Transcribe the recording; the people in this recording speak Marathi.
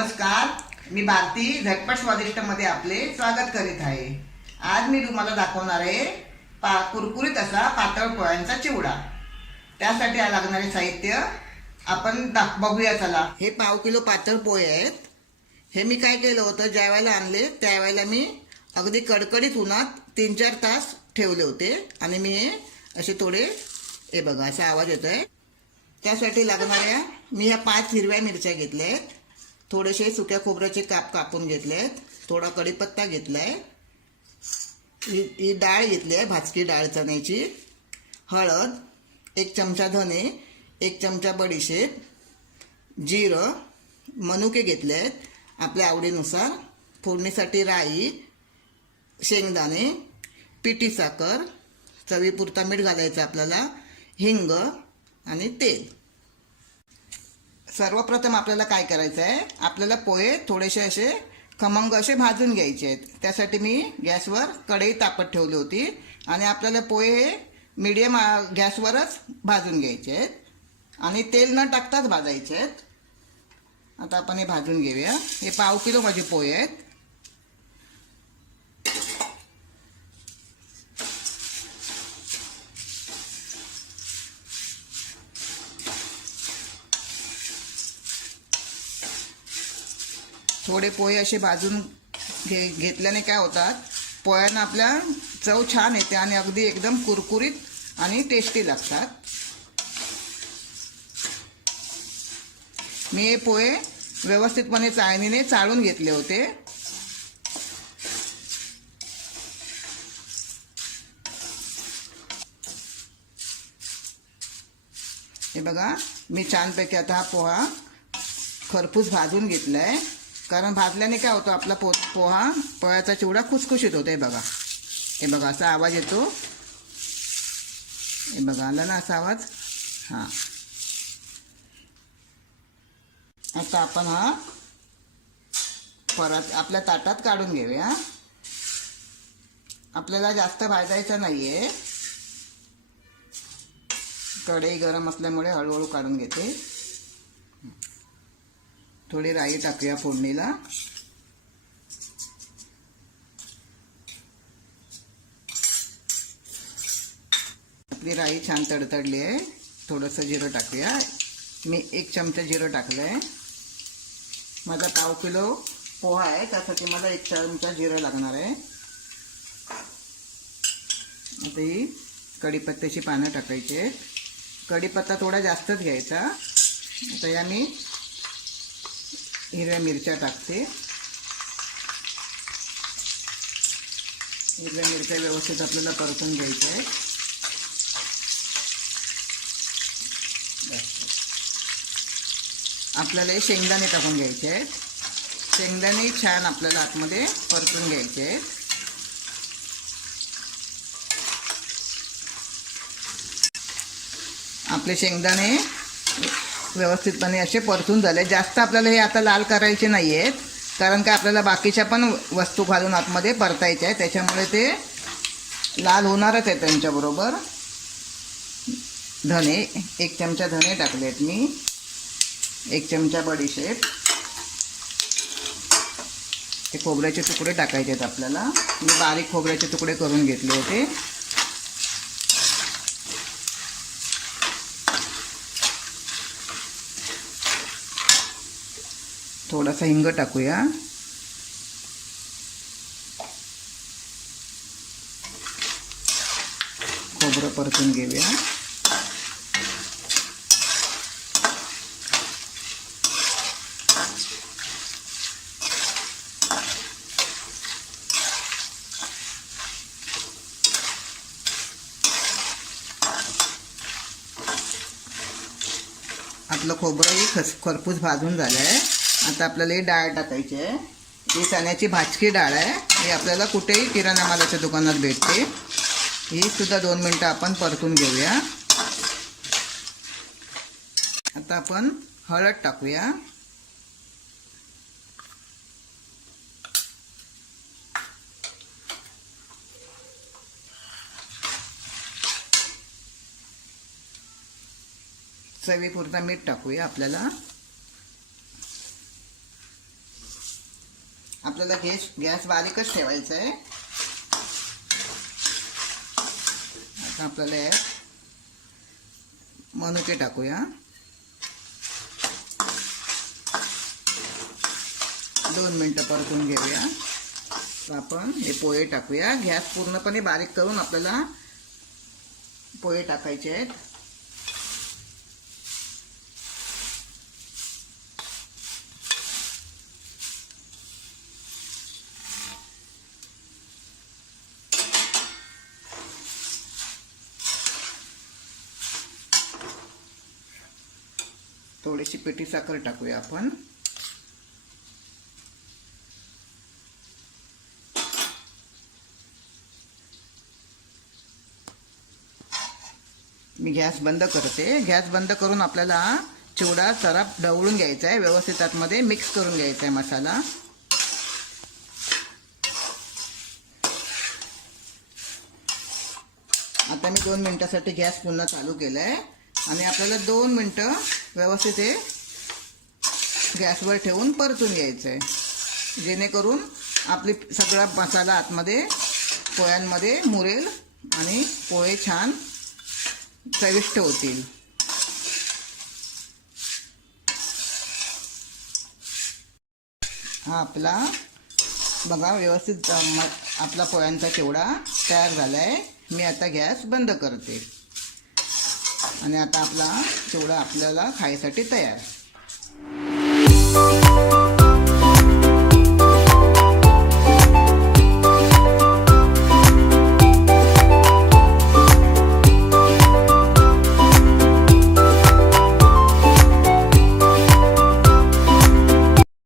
नमस्कार, मी भारती झटपट स्वादिष्ट मध्ये आपले स्वागत करीत आहे। आज मी तुम्हाला दाखवणार आहे कुरकुरीत असा पातळ पोळ्यांचा चिवडा। त्यासाठी लागणारे साहित्य आपण बघूया चला। हे पाव किलो पातळ पोहे आहेत। हे मी काय केलं होतं, ज्यावेळेला आणले त्यावेळेला मी अगदी कडकडीत उन्हात 3-4 तास ठेवले होते आणि मी हे असे थोडे हे बघा असा आवाज येतोय। त्यासाठी लागणाऱ्या मी ह्या 5 हिरव्या मिरच्या घेतल्या आहेत, थोडेसे सुक्या खोबऱ्याचे काप कापून घेतलेत, थोडा कढीपत्ता घेतलाय, ही डाळ घेतली आहे भाजकी डाळ चण्याची, हळद, 1 चमचा धने, 1 चमचा बडीशेप, जिरं, मनुके घेतले आहेत आपल्या आवडीनुसार, फोडणीसाठी राई, शेंगदाणे, पिठी साखर, चवीपुरता मीठ घालायचं आपल्याला, हिंग आणि तेल। सर्वप्रथम आपल्याला काय करायचं आहे, आपल्याला पोहे थोडेसे असे खमंग असे भाजून घ्यायचे आहेत। त्यासाठी मी गॅसवर कढई तापत ठेवली होती आणि आपल्याला पोहे हे मीडियम गॅसवरच भाजून घ्यायचे आहेत आणि तेल न टाकताच भाजायचे आहेत। आता आपण हे भाजून घेऊया। हे पाव किलो माझे पोहे आहेत। थोडे पोहे असे भाजून घेतल्याने काय होतात, पोह्यांना आपल्या चव छान येते आणि अगदी एकदम कुरकुरीत आणि टेस्टी लागतात। मी हे पोहे व्यवस्थितपणे चाळणीने चाळून घेतले होते। हे बघा, मी छानपैकी आता हा पोहा खरपूस भाजून घेतलाय, कारण भाजल्याने काय होतं, आपला पोह्याचा चिवडा खुसखुशीत होतो। हे बघा असा आवाज येतो, हे बघा आला ना असा आवाज। हां, आता आपण हा परत आपल्या ताटात काढून घेऊया। आपल्याला जास्त भाजायचा नाहीये, कढई गरम असल्यामुळे हळूहळू काढून घेते। थोडी राई टाकूया फोडणीला। आपली राई छान तडतडली आहे। थोडंसं जिरं टाकूया। मी 1 चमचा जिरं टाकलंय। माझा पाव किलो पोहा आहे, त्यासाठी मला 1 चमचा जिरं लागणार आहे। आता ही कढीपत्त्याची पानं टाकायची आहेत। कढीपत्ता थोडा जास्तच घ्यायचा। आता या मी हिरव्या मिरच्या टाकते। हिरव्या मिरच्या व्यवस्थित आपल्याला परतून घ्यायच्या आहेत। आपल्याला हे शेंगदाणे टाकून घ्यायचे आहेत। शेंगदाणे छान आपल्याला आतमध्ये परतून घ्यायचे आहेत। आपले शेंगदाणे व्यवस्थितपणे असे परतून झाले। जास्त आपल्याला हे आता लाल करायचे नाही आहेत, कारण का आपल्याला बाकीच्या पण वस्तू घालून आतमध्ये परतायच्या आहेत, त्याच्यामुळे ते लाल होणारच आहे त्यांच्याबरोबर। धने 1 चमचा धने टाकले आहेत मी, 1 चमचा बडीशेप, ते खोबऱ्याचे तुकडे टाकायचे आहेत आपल्याला। मी बारीक खोबऱ्याचे तुकडे करून घेतले होते। थोडासा हिंग टाकूया। खोबरं परतून घेऊया। आपलं खोबरंही खरपूस भाजून झालं आहे। आता आपल्याला ही डाळ टाकायची आहे। ही चण्याची भाजकी डाळ आहे। ही आपल्याला कुठेही किराणा मालाच्या दुकानात भेटते। ही सुद्धा 2 मिनिटं आपण परतून घेऊया। आता आपण हळद टाकूया। चवीपुरता मीठ टाकूया आपल्याला। आपल्याला गॅस बारीकच ठेवायचा आहे. आता आपल्याला यात मनुके टाकूया. 2 मिनिटं परतून घेऊया. तर आपण हे पोहे टाकूया. गॅस पूर्णपणे बारीक करून आपल्याला पोहे टाकायचे आहेत. थोडीशी पिठी साखर टाकूया आपण. मी गॅस बंद करते. गॅस बंद करून आपल्याला चिवडा जरा ढवळून घ्यायचा आहे. व्यवस्थित आतमध्ये मिक्स करून घ्यायचा आहे मसाला. आता मी 2 मिनिटासाठी गॅस पुन्हा चालू केला आहे आणि आपल्याला 2 मिनिटं व्यवस्थित हे गॅसवर ठेवून परतून घ्यायचं आहे, जेणेकरून आपली सगळा मसाला आतमध्ये पोह्यांमध्ये मुरेल आणि पोहे छान चविष्ट होतील. हा आपला बघा व्यवस्थित आपला पोह्यांचा चिवडा तयार झाला आहे. मी आता गॅस बंद करते आणि आता आपला चिवडा आपल्याला खायसाठी तयार.